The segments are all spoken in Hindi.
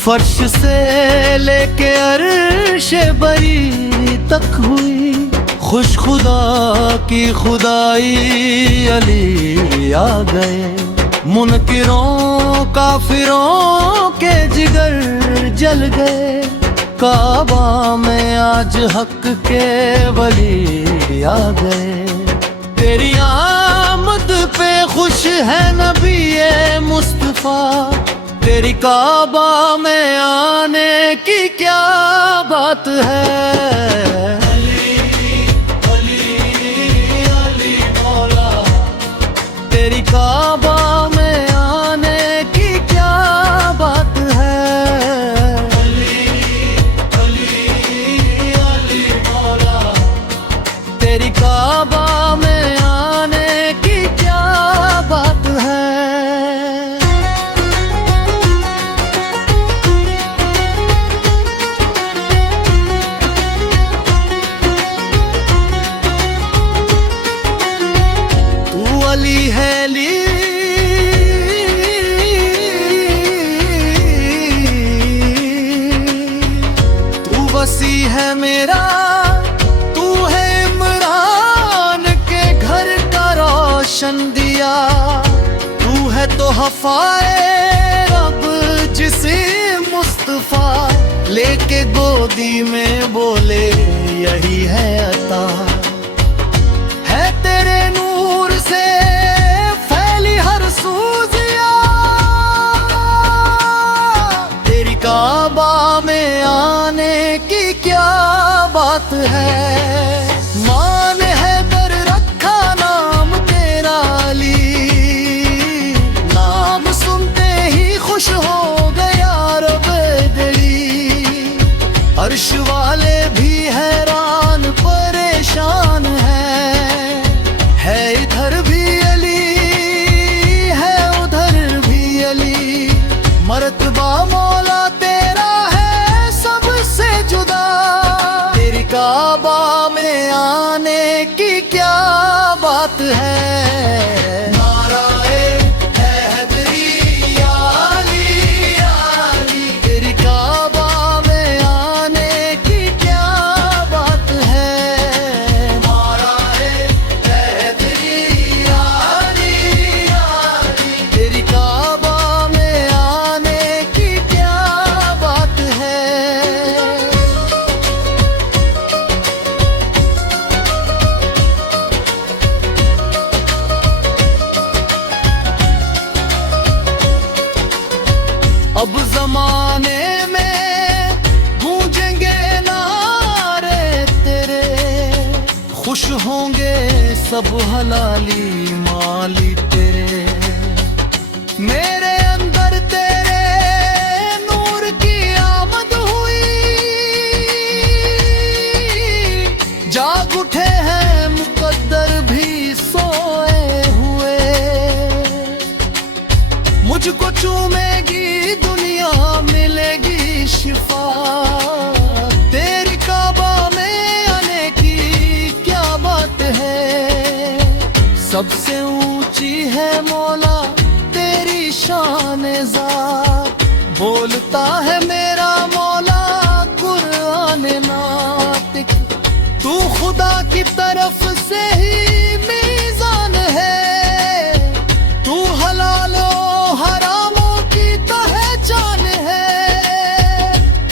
फर्श से लेके अर्शे बरी तक हुई खुश खुदा की खुदाई, अली आ गए। मुनकिरों काफिरों के जिगर जल गए, काबा में आज हक के वली आ गए। तेरी आमद पे खुश है नबी मुस्तफा, तेरी काबा में आने की क्या बात है। अली अली अली मौला, तेरी काबा में आने की क्या बात है। अली अली अली मौला, तेरी काबा में आने की क्या बात है। अली है ली तू वसी है मेरा, तू है इमरान के घर का रोशन दिया। तू है तो हफ़ाए रब जिसे मुस्तफा लेके गोदी में बोले यही है अता। है तेरे नूर से फैली हर सूजिया, तेरी काबा में आने की क्या बात है। मान है दर रखा नाम तेरा अली, नाम सुनते ही खुश हो गया रब दिली। अर्श वाले भी हैरान परेशान है इधर भी अली है उधर भी अली। मर्तबा मौला तेरा है सबसे जुदा, तेरी काबा में आने की क्या बात है। नाराए हैदरी या अली या अली, तेरी काबा में आने की क्या बात है। नाराए हैदरी या अली या अली, तेरी काबा में आने की क्या बात है। अब जमाने में गूंजेंगे नारे तेरे, खुश होंगे सब हलाली माली तेरे। मेरे अंदर तेरे नूर की आमद हुई, जाग उठे हैं मुकद्दर भी सोए हुए। मुझको चूमेगी दुनिया मिलेगी शिफा, तेरी काबा में आने की क्या बात है। सबसे ऊंची है मौला तेरी शान ज़ात, बोलता है मेरा मौला कुरान नातिक। तू खुदा की तरफ से ही मीज़ान है, तू हलालो हरामों की पहचान है।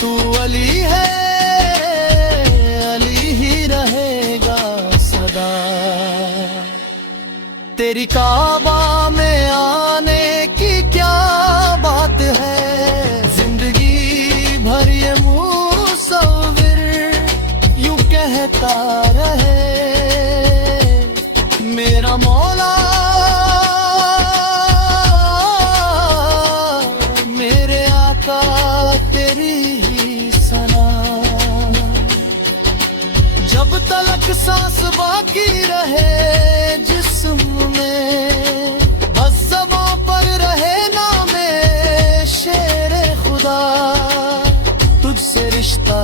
तू अली है, अली ही रहेगा सदा। तेरी काबा में आने की क्या बात है। जिंदगी भर ये मुसव्विर यूं कहता रहे मेरा मौला मेरे आका तेरी ही सना। जब तलक सांस बाकी रहे जिस्म में, बस ज़बां पर रहे नामे शेर खुदा। तुझसे रिश्ता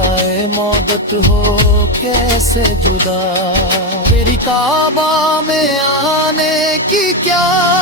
मोहब्बत हो कैसे जुदा। तेरी काबा में आने की क्या